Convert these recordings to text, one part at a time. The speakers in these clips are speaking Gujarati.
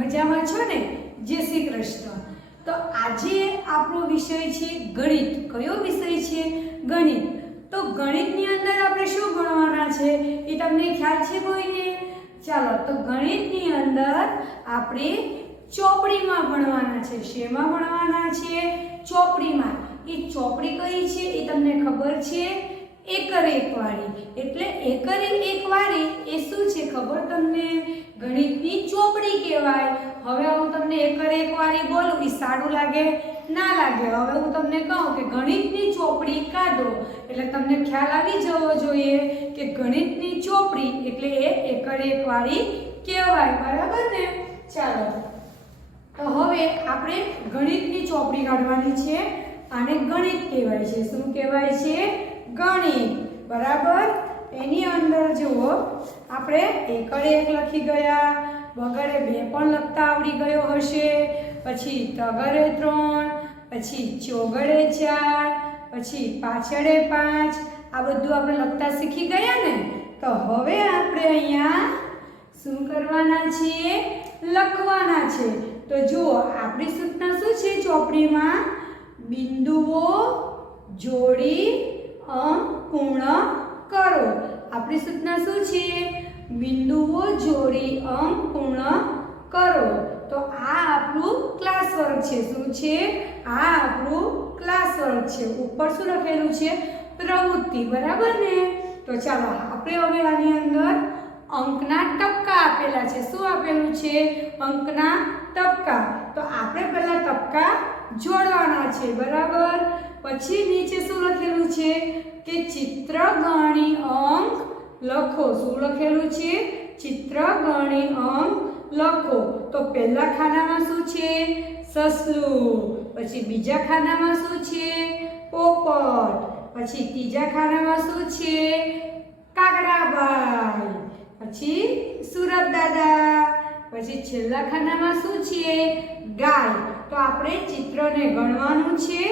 મજામાં છો ને? જય શ્રી કૃષ્ણ. તો આજે આપણો વિષય છે ગણિત. કયો વિષય છે? ગણિત. તો ગણિતની અંદર આપણે શું ભણવાના છે એ તમને ખ્યાલ છે કોઈને? ચાલો, તો ગણિતની અંદર આપણે ચોપડીમાં ભણવાના છે. શેમાં ભણવાના છે? ચોપડીમાં. એ ચોપડી કઈ છે એ તમને ખબર છે? એકર એકવાળી. એટલે એકર એકવાળી એ શું છે ખબર તમને? ગણિતની ચોપડી કહેવાય. હવે હું તમને એકર એકવાળી બોલું, એ સારું લાગે? ના લાગે. હવે હું તમને કહું કે ગણિતની ચોપડી કાઢો, એટલે તમને ખ્યાલ આવી જવો જોઈએ કે ગણિતની ચોપડી એટલે એ એકર એકવાળી કહેવાય. બરાબર ને? ચાલો, તો હવે આપણે ગણિતની ચોપડી કાઢવાની છે. આને ગણિત કહેવાય છે. શું કહેવાય છે? ગણિત. બરાબર. એની અંદર જુઓ, આપણે એકર એક લખી ગયા, વગરે બે પણ લખતા આવડી ગયો હશે, પછી તગરે 3, પછી ચોગડે 4, પછી પાછળે 5, આ બધું આપણે લખતા શીખી ગયા ને? તો હવે આપણે અહીંયા શું કરવાના છીએ? લખવાના છે. તો જુઓ, આપણી સૂચના શું છે ચોપડીમાં? બિંદુઓ જોડી અંક પૂર્ણ કરો. આપણી સૂચના શું છે? બિંદુઓ જોડી અંક પૂર્ણ કરો. તો આ આપણું ક્લાસ વર્ક છે. શું છે? આ આપણું ક્લાસ વર્ક છે. ઉપર શું લખેલું છે? પ્રવૃત્તિ. બરાબર ને? તો ચાલો આપણે હવે આની અંદર અંકના ટપકા આપેલા છે. શું આપેલું છે? અંકના ટપકા. તો આપણે પહેલા ટપકા જોડવાના છે. બરાબર. પછી નીચે શું લખેલું છે કે ચિત્ર ગણી અંક લખો. શું લખેલું છે? ચિત્ર ગણી અંક લખો. તો પહેલા ખાનામાં શું છે? સસલું. પછી બીજા ખાનામાં શું છે? પોપટ. પછી ત્રીજા ખાનામાં શું છે? કાગડાભાઈ. પછી સુરત દાદા. પછી છેલ્લા ખાનામાં શું છે? ગાય. તો આપણે ચિત્રને ગણવાનું છે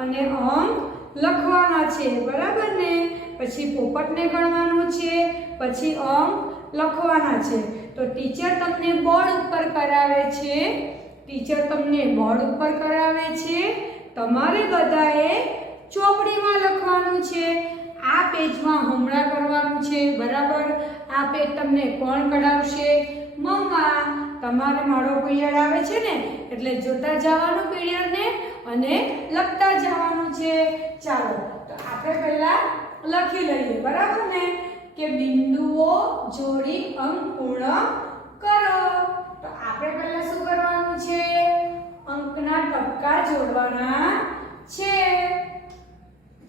અને અંક લખવાના છે. બરાબર ને? પછી પોપટને ગણવાનું છે, પછી અંક લખવાના છે. તો ટીચર તમને બોર્ડ ઉપર કરાવે છે. ટીચર તમને બોર્ડ ઉપર કરાવે છે. તમારે બધાએ ચોપડીમાં લખવાનું છે. આ પેજમાં હમણાં કરવાનું છે. બરાબર. આ પેજ તમને કોણ કઢાવશે? મમ્મા. તમારે મારો પીરિયડ આવે છે ને, એટલે જોતા જવાનું પીરિયડને અને લખતા જવાનું છે. ચાલો, તો આપણે પહેલા લખી લઈએ. બરાબર ને? કે બિંદુઓ જોડી અંક પૂર્ણ કરો. તો આપણે પહેલા શું કરવાનું છે? અંકના ટપકા જોડવાના છે.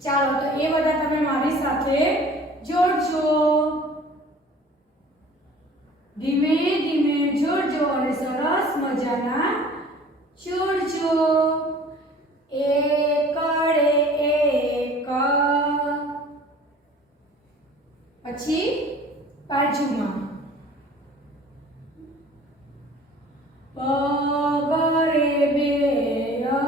ચાલો, તો એ બધા તમે મારી સાથે જોડજો. ધીમે ધીમે જોડજો અને સરસ મજાના જોડજો. એકડે એક, પછી બાજુમાં બગરે 2,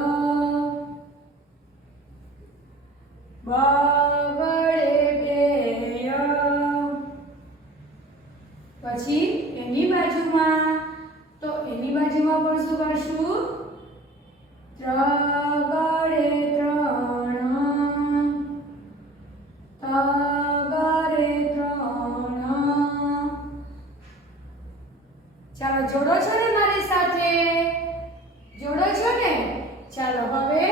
બગડે 2, પછી એની બાજુમાં, તો એની બાજુમાં પણ શું કરશું? ત્રગડે 3, ચાલો, જોડો છો ને મારી સાથે? જોડો છો ને? ચાલો, હવે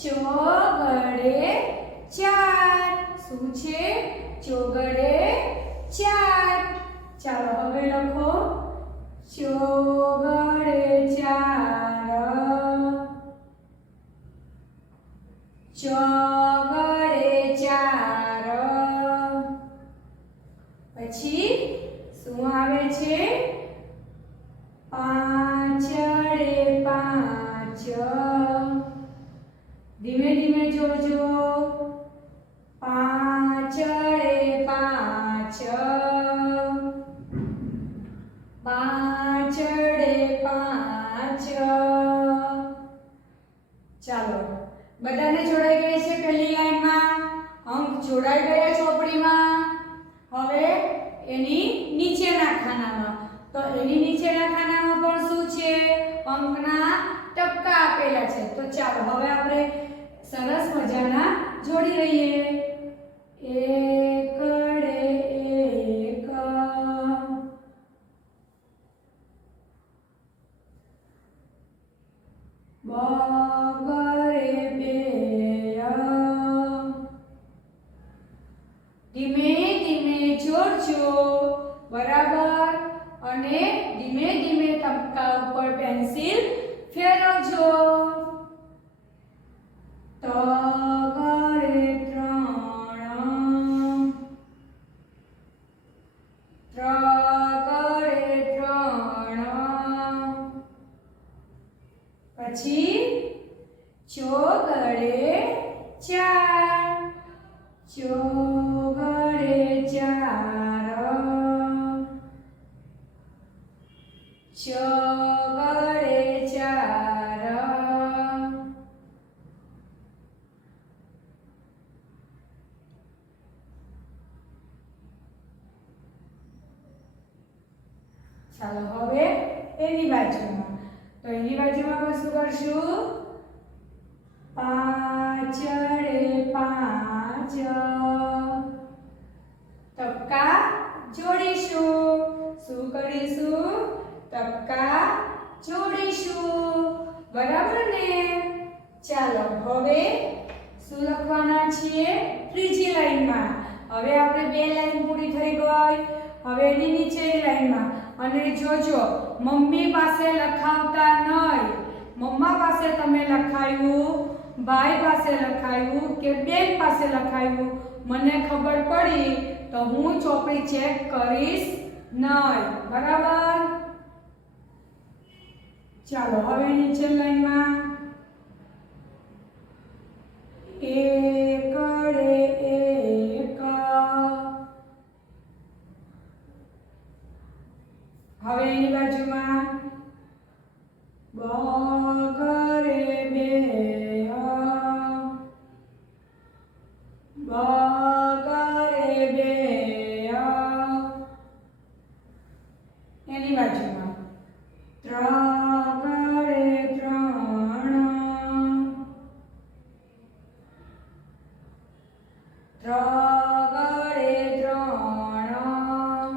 ચોગડે 4. શું છે? ચોગડે 4. ચાલો, હવે લખો ચોગડે 4, ચોગડે 4. પછી શું આવે છે? પાંચડે 5. ધીમે ધીમે જોજો. પાંચડે 5, પાંચડે 5. ચાલો, બધાને જોડાઈ ગઈ છે પહેલી લાઈનમાં? અંક જોડાઈ ગયા ચોપડીમાં. હવે એની નીચેના ખાનામાં, તો એની નીચેના ખાનામાં પણ શું છે? ટપકા આપેલા છે. તો ચાલો હવે આપણે સરસ મજાના જોડી લઈએ. એકડે એક, બગરે બે, ધીમે ધીમે જોડજો, બરાબર. અને ધીમે ધીમે ટપકા ઉપર પેન્સિલ ફેરવજો. તગરે ત્રણ, ત્રગરે ત્રણ, પછી ચોગડે ચાર, ચોગડે ચાર, ચોગડે ચાર, ચાલો હવે એની બાજુમાં. તો એની બાજુમાં આપણે શું કરશું? પાંચડે પાંચ, ટપકા જોડીશું. શું કરીશું? ટપકા જોડીશું, બરાબર ને? ચાલો હવે શું લખવાના છીએ? ત્રીજી લાઈનમાં. હવે આપણે બે લાઈન પૂરી થઈ ગઈ. હવે એની નીચેની લાઈનમાં. અને જોજો, મમ્મી પાસે લખાવતા નહીં. મમ્મા પાસે તમે લખાવ્યું, ભાઈ પાસે લખાવ્યું કે બેન પાસે લખાવ્યું, મને ખબર પડી તો હું ચોપડી ચેક કરીશ નહીં, બરાબર? ચાલો હવે નીચે લાઈનમાં. એકડે એક, હવે એની બાજુમાં બગરે બે, બગરે બે, એની બાજુમાં ત્રગરે ત્રણ, ત્રગરે ત્રણ,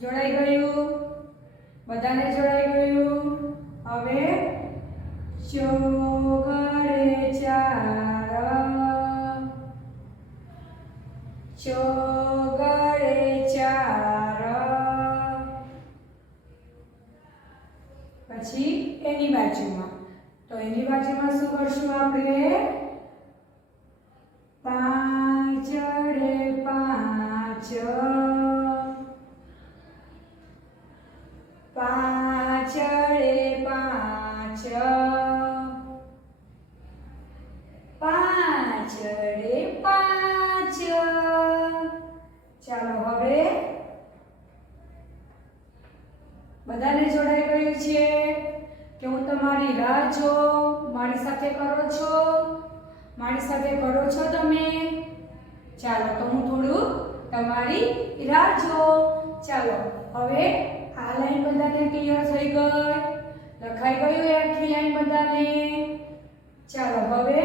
જોડાઈ ગયું? બધાને જોડાઈ ગયું? હવે ચોગડે ચાર, ચોગડે ચાર, પછી એની બાજુમાં. તો એની બાજુમાં શું કરશું આપણે? પાંચડે પાંચ, પાંચડે પાંચ, પાંચડે પાંચ. ચાલો હવે બધાને જોડાઈ ગયું છે કે હું તમારી રાહ જોઉં? મારી સાથે કરો છો? મારી સાથે કરો છો તમે? ચાલો તો હું થોડું તમારી રાહ જોઉં. ચાલો હવે આ લાઈન બધાને ક્લિયર થઈ ગઈ? લખાઈ ગયું એ આખી લાઈન બધાને? ચાલો હવે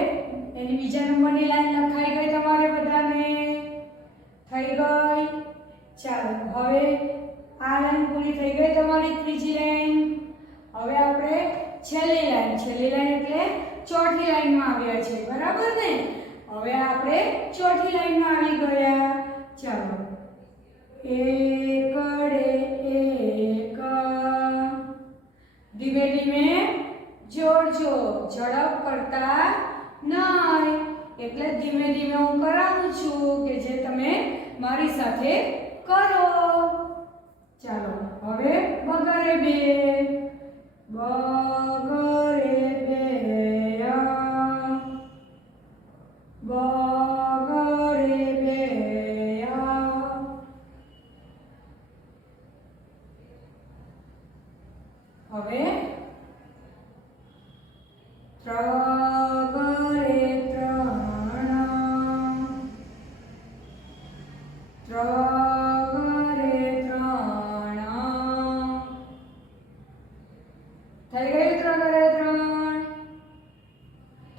એની બીજા નંબરની લાઈન લખાઈ ગઈ તમારે બધાને? થઈ ગઈ? ચાલો હવે આ લાઈન પૂરી થઈ ગઈ તમારી ત્રીજી લાઈન. હવે આપણે છેલ્લી લાઈન એટલે ચોથી લાઈનમાં આવ્યા છે, બરાબર ને? હવે આપણે ચોથી લાઈનમાં આવી ગયા. ચાલો એકડે એક, ધીમે ધીમે જોડજો, ઝડપ કરતા નહીં. એટલે ધીમે ધીમે હું કરાવું છું કે જે તમે મારી સાથે કરો. ચાલો હવે બગરે બે, બગરે બે, બગરે બે, હવે ત્રગરે ત્રણ, ત્રગરે ત્રણ, થઈ ગયું 3 ઘરે 3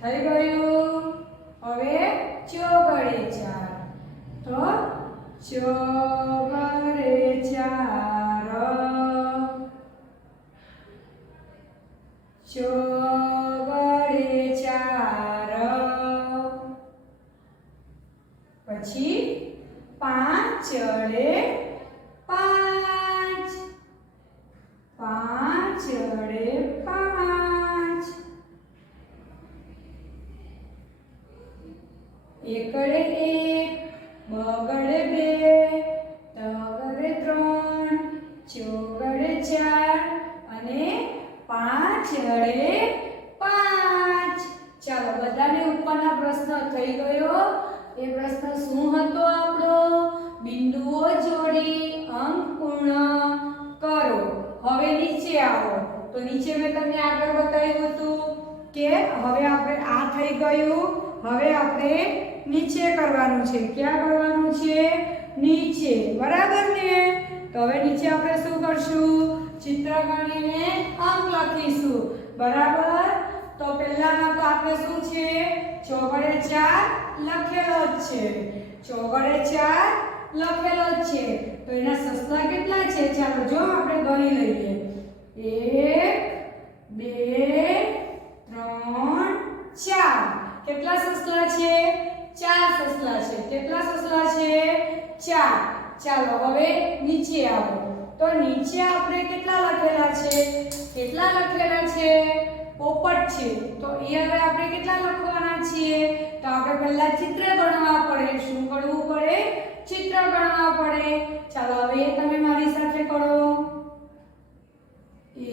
થઈ ગયું. હવે ચોગડે 4 તો ચોગડે 4 ચોગડે 4 પછી પાંચડે 5 પાંચડે 5 એકડે 1 બગડે 2 તગડે 3 ચોગડે 4 અને પાંચડે 5. ચાલો બધાને ઉપરના પ્રશ્ન થઈ ગયો. એ પ્રશ્ન શું હતો આપણો? બિંદુઓ જોડી અંક પૂર્ણ કરો. હવે નીચે આવો. તો નીચે મેં તમને આગળ બતાવ્યું હતું કે હવે આપણે આ થઈ ગયું. હવે આપણે નીચે કરવાનું છે. ક્યાં કરવાનું છે? નીચે. બરાબર ને? તો હવે નીચે આપણે શું કરશું? ચિત્ર ગણીને અંક લખીશું. બરાબર? તો પહેલામાં તો આપણે શું છે? ચોગડે 4 લખેલો જ છે. ચોગડે 4 લખેલો જ છે. તો એના સસલા કેટલા છે? ચાલો જો આપણે ગણી લઈએ. 1 2 3 4. કેટલા સસલા છે? 4 સસલા છે. કેટલા સસલા છે? 4. ચાલો હવે નીચે આવો. તો નીચે આપણે કેટલા લખેલા છે? કેટલા લખેલા છે? પોપટ છે. તો એ હવે આપણે કેટલા લખવાના છીએ? તો આપણે પહેલા ચિત્ર ગણવા પડે. શું કરવું પડે? ચિત્ર ગણવા પડે. ચાલો હવે તમે મારી સાથે કરો. 1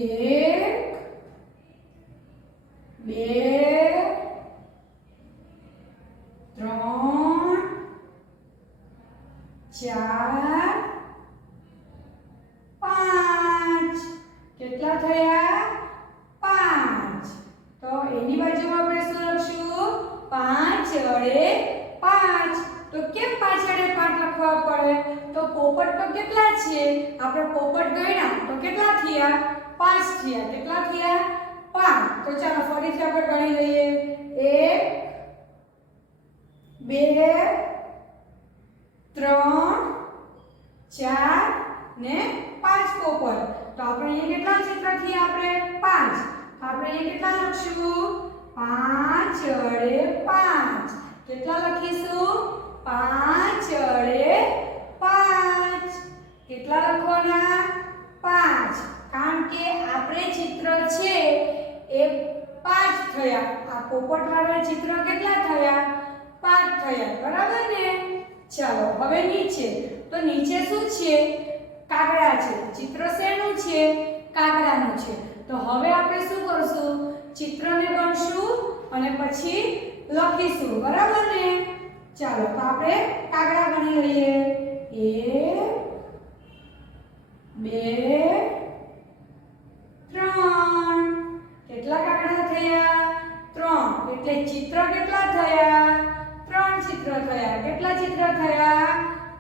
2 3 4 5. કેટલા થયા? 5. તો એની બાજુમાં આપણે શું લખશું? પાંચડે 5. તો કેમ પાંચડે 5 લખવા પડે? તો પોપટ તો કેટલા છે? આપણે પોપટ ગણ્યા તો કેટલા થયા? 5 થયા. કેટલા થયા? 5. તો ચાલો ફરીથી આપણે ગણી લઈએ. 1 2 3 4 ને 5 પોપટ. તો આપણે અહીંયા કેટલા ચિત્ર થયા? આપણે 5. આપણે અહીંયા કેટલા લખશું? પાંચડે 5. કેટલા લખીશું? પાંચડે 5. કેટલા લખવાના? 5. કારણ કે આપણે ચિત્ર છે એ 5 થયા. આ પોપટ વાળા ચિત્ર કેટલા થયા? 5 થયા. બરાબર ને? ચાલો હવે નીચે. તો નીચે શું છે? કાગડા છે. ચિત્ર શેનું છે? કાગડાનું છે. તો હવે આપણે શું કરશું? ચિત્રને ગણશું અને પછી લખીશું. બરાબર ને? ચાલો તો આપણે કાગડા ગણી લઈએ. 1 2 3. કેટલા કાગડા થયા? 3. એટલે ચિત્ર કેટલા થયા? 3 ચિત્ર થયા. કેટલા ચિત્ર થયા?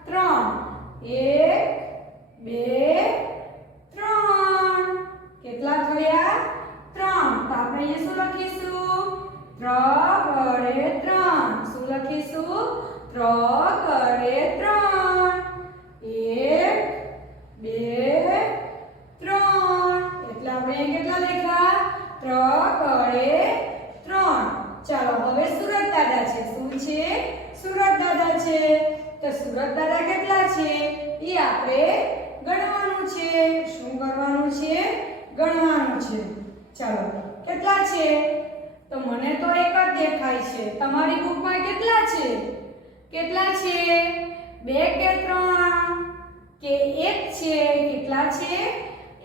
3. 1 2 3. કેટલા થયા? 3. તો આપણે અહીંયા શું લખીશું? 3 ગળે 3. શું લખીશું? 3 ગળે 3. 1 2 3. એટલે આપણે કેટલા લખ્યા? 3 ગળે 3. ચાલો હવે સુરત દાદા છે. શું છે? સુરત દાદા છે. તો સુરત દાદા કેટલા છે? એ આપણે ગણવાનું છે. શું કરવાનું છે? ગણવાનું છે. ચાલો કેટલા છે? તો મને તો એક જ દેખાય છે. તમારી બુકમાં કેટલા છે? કેટલા છે? 2 કે 3 કે 1 છે? કેટલા છે?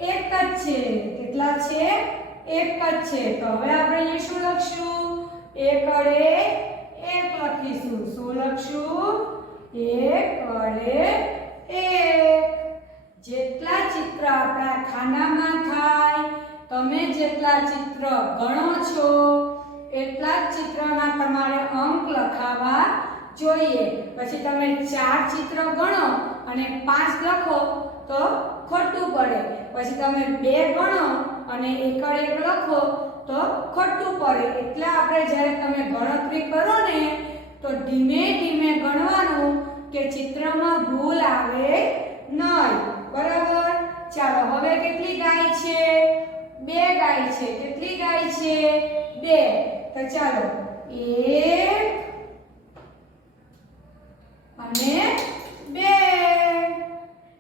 1 જ છે. કેટલા છે? 1 જ છે. તો હવે આપણે અહીં શું લખશું? 1 ગળે 1 લખીશું. શું લખશું? 1 ગળે 1. જેટલા ચિત્ર આપણા ખાનામાં થાય, તમે જેટલા ચિત્ર ગણો છો એટલા જ ચિત્રના તમારે અંક લખાવા જોઈએ. પછી તમે 4 ચિત્ર ગણો અને 5 લખો તો ખોટું પડે. પછી તમે 2 ગણો અને એકડ એક લખો તો ખોટું પડે, એટલે આપણે જ્યારે તમે ગણતરી કરો ને તો ધીમે ધીમે ગણવાનું કે ચિત્રમાં ભૂલ આવે નહીં. બરાબર. ચાલો હવે કેટલી ગાય છે? 2 ગાય છે. કેટલી ગાય છે? 2. તો ચાલો 1 અને 2.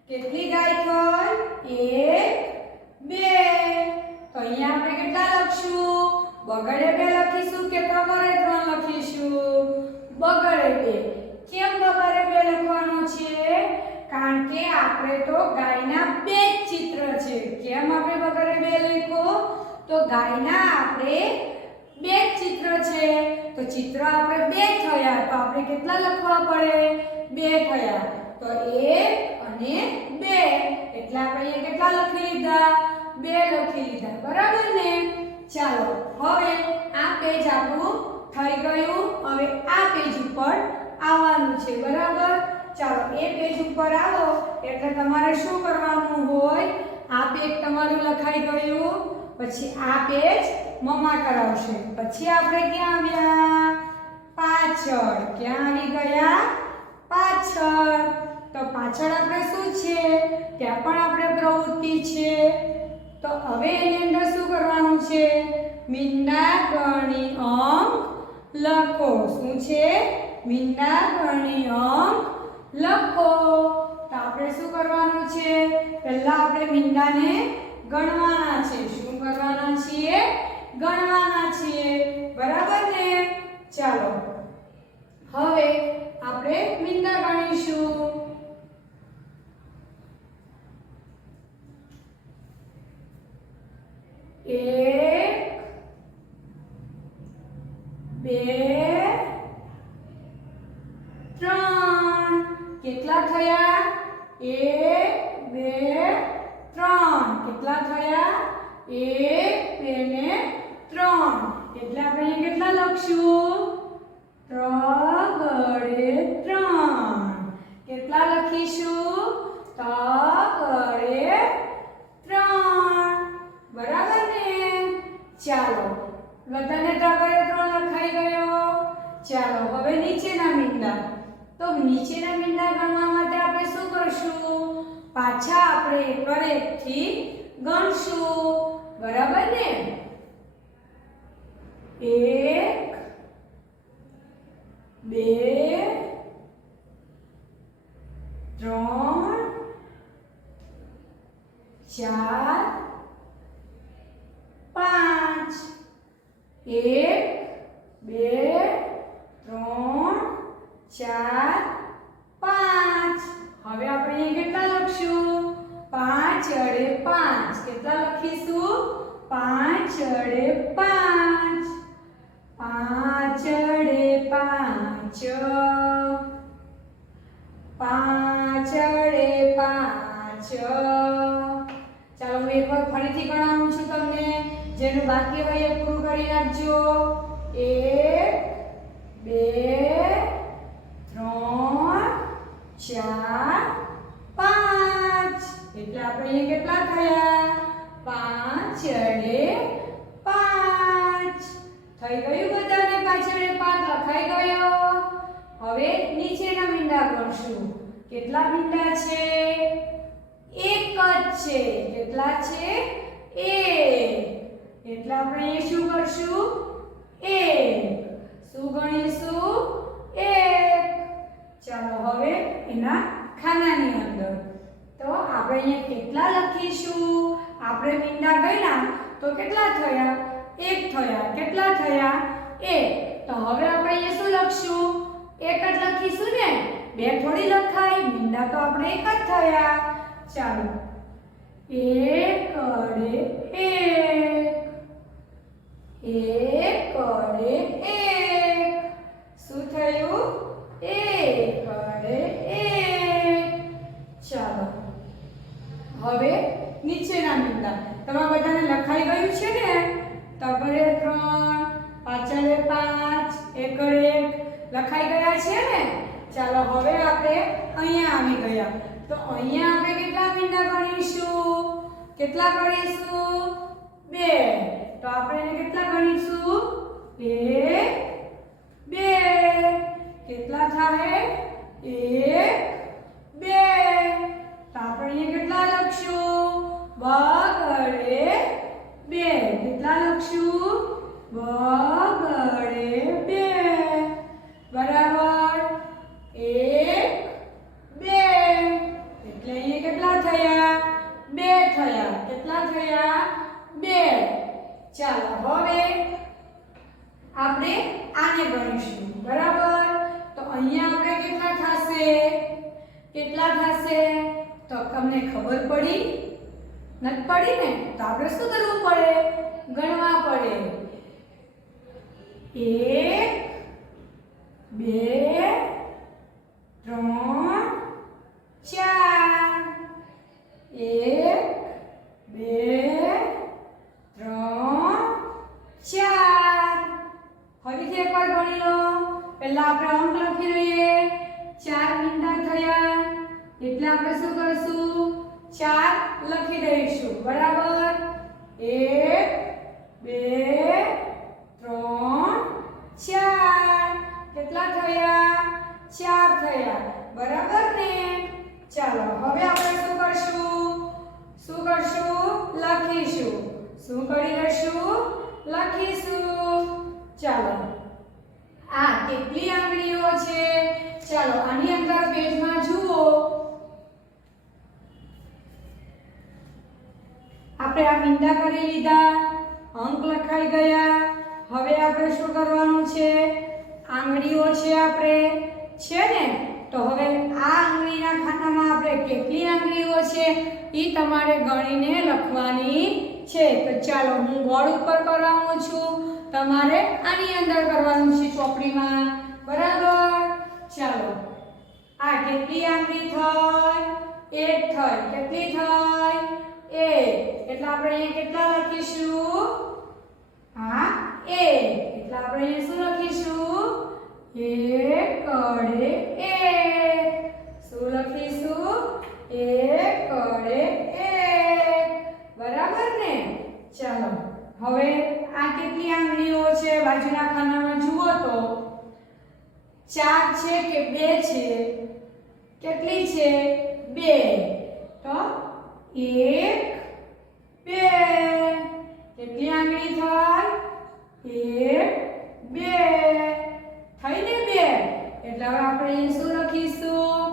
કેટલી ગાય થઈ? 1 2. તો અહીંયા આપણે કેટલા લખશું? બગડે 2 લખીશું કે પ્રગડે 3 લખીશું? બગડે 2. કેમ બગડે 2 લખવાનું છે? કારણ કે આપણે તો ગાયના 2 જ ચિત્ર છે. કેમ આપણે બગડે 2 લખ્યું? તો ગાયના આપણે 2 જ ચિત્ર છે. તો ચિત્ર આપણે 2 થયા તો આપણે કેટલા લખવા પડે? 2 થયા. તો 1 અને 2 એટલે આપણે અહીંયા કેટલા લખી લીધા? 2 લખી લીધા. બરાબર ને? ચાલો હવે આ પેજ આપણું થઈ ગયું. હવે આ પેજ ઉપર આવવાનું છે. બરાબર. ચાલો એ પેજ ઉપર આવો એટલે તમારે શું કરવાનું હોય? આ પેજ તમારું લખાઈ ગયું, પછી આ પેજ મમ્મા કરાવશે. પછી આપણે ક્યાં આવ્યા? પાછળ. ક્યાં આવી ગયા? પાછળ. તો પાછળ આપણે શું છે? ત્યાં પણ આપણે પ્રવૃત્તિ છે. તો હવે એની અંદર શું કરવાનું છે? મીંડા ગણી અંક લખો. શું છે? મીંડા ગણી અંક લખો. તો આપણે શું કરવાનું છે? પહેલા આપણે મીંડાને ગણવાના છે. શું કરવાના છીએ? ગણવાના છીએ. બરાબર ને? ચાલો હવે આપણે મીંડા ગણીશું. 1 2 3. કેટલા થયા? 1 2 3. કેટલા થયા? 1 2 ને 3. એટલે આપણે અહીંયા કેટલા લખશું? 3 ગડે 3. કેટલા લખીશું? 3 ગડે 3. બરાબર ને? ચાલો બધાને 3 ગડે 3 લખાઈ ગયો. ચાલો હવે નીચેના મીંડા. તો નીચેના મીંડા ગણવા માટે આપણે શું કરશું? પાછા આપણે એકથી ગણશું. બરાબર ને? 1 2 3 4 5. 1 2 3 4 5. હવે આપણે અહીંયા કેટલા લખશું? 5 અડે 5. કેટલા લખીશું? 5 અડે 5. 5 અડે 5. 5 અડે 5. ચાલો હું એકવાર ફરીથી ગણાવું છું તમને. જેનું બાકી હોય એ પૂરું કરી નાખજો. 1 2 3 4 5. એટલે આપણે અહીંયા કેટલા થયા? 5 અડે 5. થઈ ગયું બધાને? 5 અડે 5 લખાઈ ગયો. હવે નીચેના મીંડા ગણશું. કેટલા મીંડા છે? 1 જ છે. કેટલા છે? 1. એટલે આપણે અહીં શું કરશું? 1. શું ગણીશું? 1. ચાલો હવે એના ખાનાની અંદર. તો આપણે અહીંયા કેટલા લખીશું? આપણે મીંડા ગણ્યા તો કેટલા થયા? 1 થયા. કેટલા થયા? 1. તો હવે આપણે અહીંયા શું લખશું? 1 જ લખીશું ને? 2 થોડી લખાય. મીંડા તો આપણે 1 જ થયા. ચાલો 1 અડે 1. 1 અડે 1. શું થયું? 1 અડે 1. ચાલો હવે નીચેના મીંડા. તમારા બધાને લખાઈ ગયું છે ને? 3 અડે 3, 5 અડે 5, 1 અડે 1 લખાઈ ગયા છે ને? ચાલો હવે આપણે અહીંયા આવી ગયા. તો અહીંયા આપણે કેટલા મીંડા ગણીશું? કેટલા ગણીશું? 1 2 કેટલા લખશું બગડે 2 બરાબર 1 2 એટલે અહીંયા કેટલા થયા 2 થયા કેટલા થયા 2 ચાલો હવે આપણે આને ગણીશું બરાબર તો અહીંયા આપણે કેટલા થશે તો તમને ખબર પડી નથી પડી ને તો આપણે શું કરવું પડે ગણવા પડે 1 2 3 4 1 2 3 4 ફરીથી એકવાર ગણી લો પહેલા આપણે અંક લખી લઈએ 4 મીંડા થયા એટલે આપણે શું કરશું 4 લખી દઈશું બરાબર 1 2 3 4 કેટલા થયા 4 થયા બરાબર ને ચાલો હવે આપણે શું કરશું લખીશું શું કરી લઈશું લખીશું ચાલો આ કેટલી આંગળીઓ છે ચાલો આની અંદર પેજમાં જુઓ આપણે આ મીંડા કરી લીધા અંક લખાઈ ગયા હવે આપણે શું કરવાનું છે આંગળીઓ છે આપણે છે ને તો હવે આ આંગળીના ખાનામાં આપણે કેટલી આંગળીઓ છે એ તમારે ગણીને લખવાની છે તો ચાલો હું બોર્ડ ઉપર કરાવું છું તમારે આની અંદર કરવાનું છે ચોપડીમાં બરાબર ચાલો આ કેટલી આંગળી થઈ 1 થઈ કેટલી થઈ 1 એટલે આપણે અહીંયા કેટલા લખીશું હા 1 એટલે આપણે અહીંયા શું લખીશું 1 કડે 1 શું લખીશું 1 કડે 1 બરાબર ને ચાલો હવે આ કેટલી આંગળીઓ છે બાજુના ખાનામાં જુઓ તો 4 છે કે 2 છે કેટલી છે 2 તો 1 2 કેટલી આંગળી થઈ 1 2 થઈ ને 2 એટલે હવે આપણે શું લખીશું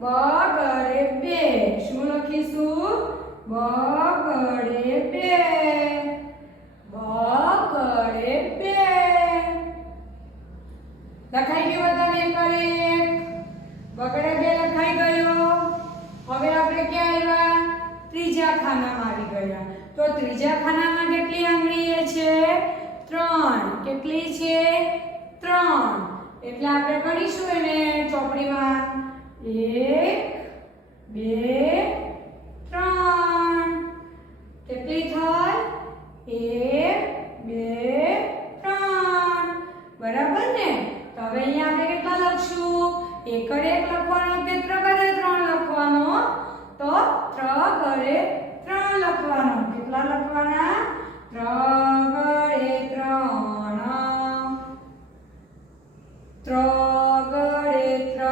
બગડે 2 શું લખીશું બગડે 2 બગડે 2 લખાઈ ગયું બધાને કરે બગડે 2 લખાઈ ગયો હવે આપણે ક્યાં આવ્યા ત્રીજા ખાનામાં આવી ગયા તો ત્રીજા ખાનામાં કેટલી આંગળી છે 3 કેટલી છે 3 એટલે આપણે ગણીશું એને ચોપડીમાં 1 2 3 કેટલી થઈ 1 2 3 બરાબર ને તો હવે અહીંયા આપણે કેટલા લખશું 1 ઘરે 1 લખવાનો કે 3 ઘરે 3 લખવાનો તો 3 ઘરે 3 લખવાનો કેટલા લખવાના 3 ઘરે 3 ઘરે 3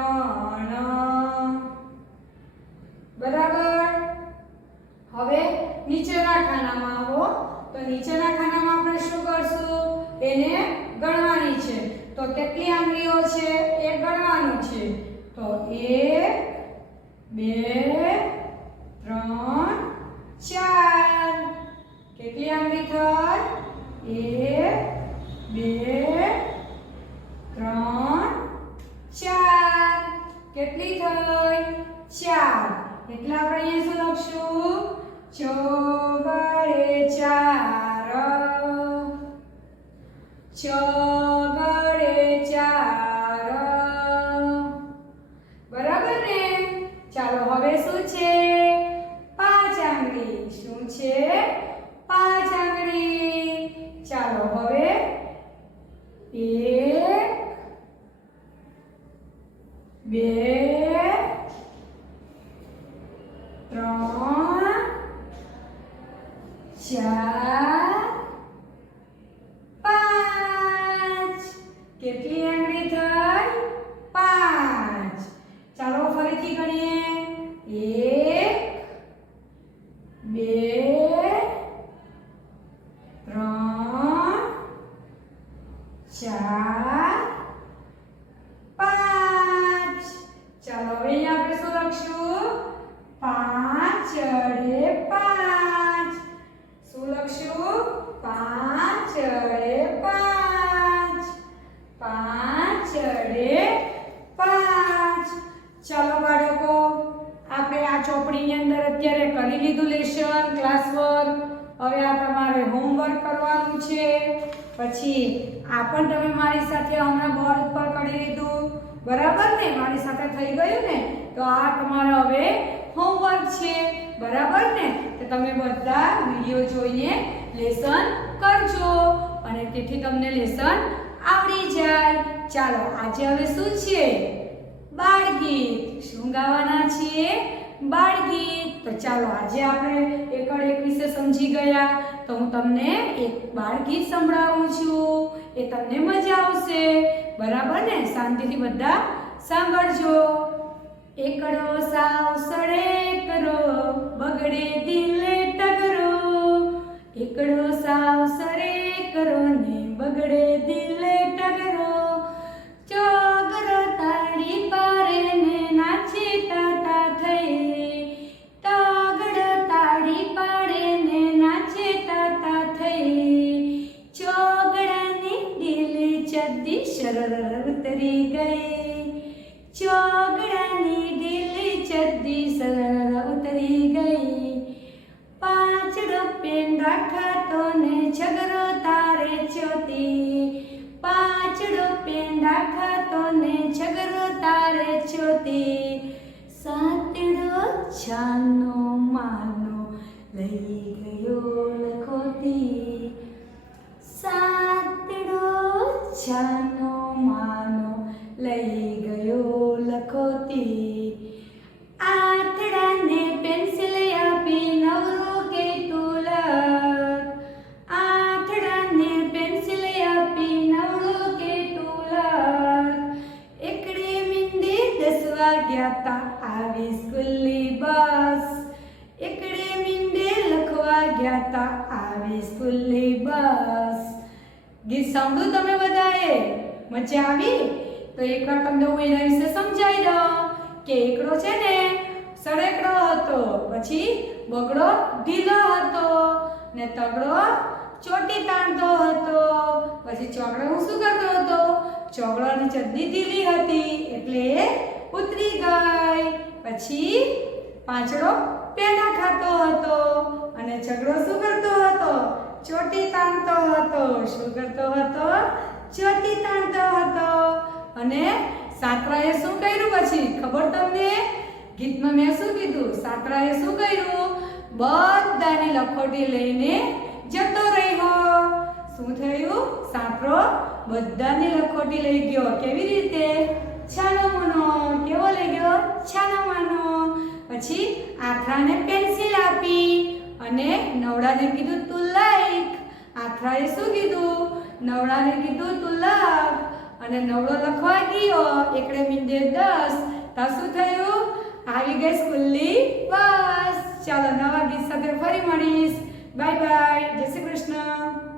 બરાબર હવે નીચેના ખાનામાં આવો તો નીચેના ખાનામાં આપણે શું કરશું એને ગણવાની છે તો કેટલી આંગળીઓ છે એ ગણવાનું છે તો 1 2 3 4 કેટલી આંગળી થઈ 1 2 3 4 કેટલી થઈ 4 એટલે આપણે અહીંયા શું લખશું 4 4 બરાબર ને ચાલો હવે શું છે 5 આંગળી શું છે 5 આંગળી ચાલો હવે 1 2 3 4 5 કેટલી આંગળી થઈ 5 ચાલો ફરીથી ગણીએ 1 2 4 5. ચાલો હવે અહીંયા આપણે શું લખશું? 5 અડે 5. શું લખશું? 5 અડે 5. 5 અડે 5. ચાલો બાળકો, આપણે આ ચોપડીની અંદર અત્યારે કરી લીધું લેશન, ક્લાસ વર્ક. હવે આ તમારે હોમવર્ક કરવાનું છે. પછી આ પણ તમે મારી સાથે હમણાં બોર્ડ ઉપર કરી લીધું, બરાબર ને? મારી સાથે થઈ ગયું ને? તો આ તમારો હવે હોમવર્ક છે, બરાબર ને? તો તમે બધા વિડિયો જોઈને લેસન કરજો અને તેથી તમને લેસન આવડી જાય. ચાલો આજે હવે શું છે? બાળગીત. શું ગાવાના છીએ? બાળગીત. તો ચાલો આજે આપણે એકડ એક વિશે સમજી ગયા. તો હું તમને એક બાળગીત સંભળાવું છું, એ તમને મજા આવશે, બરાબર ને? શાંતિથી બધા સાંભળજો. એકડો સાવ સડે કરો, બગડે દિલે ટગરો. એકડો સાવ સડે કરો ને બગડે દિલે ટગરો. ચોગરો તાળી પારે ને નાચે તાતા થઈ. ટગડો તાળી પાડે ને નાચે તાતા થઈ. ચોગડાની દિલે ચડ્ડી શરર ઉતરી ગઈ. ચોગડાની દિલે ચડ્ડી શરર ઉતરી ગઈ. પાંચડો પેંડા ખાતો ને છગરો તારે ચોતી. પાંચડો પેંડા ખાતો ને છગરો તારે ચોતી. સાતડો છાનો માનો લઈ ગયો લખોટી. સાતડો છાનો માનો લઈ ગયો લખોટી. આઠડાને પેન્સિલ આપી નવરો કે તુલક. આઠડાને પેન્સિલ આપી નવરો કે તુલક. એકડે મીંડે 10 વાગ્યા તા આવી સ્કૂલની બસ. એકડે મીંડે લખવા ગયા તા આવી સ્કૂલની બસ. ગીત સાંભળ્યું તમે બધાએ? મજા આવી? તો એકવાર તમને હું એના વિશે સમજાવી દઉં કે એકડો છે ને સડેકડો હતો, પછી બગડો ઢીલો હતો ને તગડો ચોટી તાણતો હતો. પછી ચોગડો શું કરતો હતો? ચોગડાની ચડ્ડી ઢીલી હતી એટલે એ ઉતરી ગઈ. પછી પાંચડો પેંડા ખાતો હતો અને છગડો શું કરતો હતો? ચોટી તાણતો હતો. શું કરતો હતો? ચોટી તાણતો હતો. અને સાતરાએ શું કર્યું પછી ખબર તમને? ગીતમાં મેં શું કીધું? સાતરાએ શું કર્યું? બધાની લખોટી લઈને જતો રહ્યો. શું થયું? સાતરો બધાની લખોટી લઈ ગયો. કેવી રીતે? છાનો માનો. કેવો લઈ ગયો? છાનો માનો. પછી આથરાને પેન્સિલ આપી અને નવડાને કીધું તું લખ. આથરાએ શું કીધું? નવડાને કીધું તું લખ. અને નવડો લખવા ગયો. એકડે મીંડે 10. તો શું થયું? આવી ગઈ સ્કૂલની બસ. ચાલો નવા ગીત સાથે ફરી મળીશ. Bye bye. જય શ્રી કૃષ્ણ.